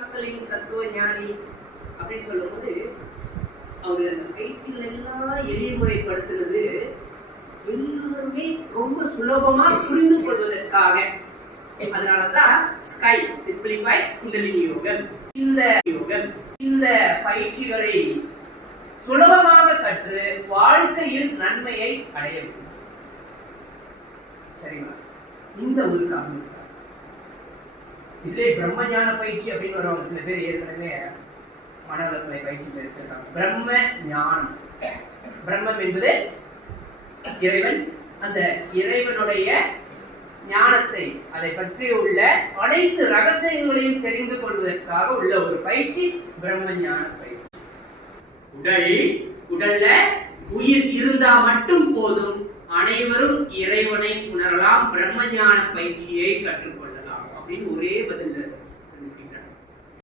மக்களின் தத்துவ ஞானி அப்படின்னு சொல்லும்போது அவரு அந்த பயிற்சிகள் எல்லாம் எளிமுறைப்படுத்துறது எல்லாருமே ரொம்ப சுலபமா புரிந்து கொள்வதற்காக. அதனாலதான் ஸ்கை சிம்பிளிஃபை குண்டலினி யோகம். இந்த பயிற்சிகளை சுலபமாக கற்று வாழ்க்கையில் நன்மையை அடைய வேண்டும். சரிங்களா? இந்த ஒரு காரணம். இதுல பிரம்மஞான பயிற்சி அப்படின்னு வருவாங்க சில பேர். ஏற்கனவே மனவளக்கலை பயிற்சி இருக்காங்க. பிரம்ம ஞானம், பிரம்மம் என்பது இறைவன். அந்த இறைவனுடைய ஞானத்தை, அதை பற்றி உள்ள அனைத்து ரகசியங்களையும் தெரிந்து கொள்வதற்காக உள்ள ஒரு பயிற்சி பிரம்ம ஞான பயிற்சி. உடல்ல உயிர் இருந்தா மட்டும் போதும், அனைவரும் இறைவனை உணரலாம், பிரம்ம ஞான பயிற்சியை கற்றுக்கொள்ளலாம் அப்படின்னு ஒரே பதில்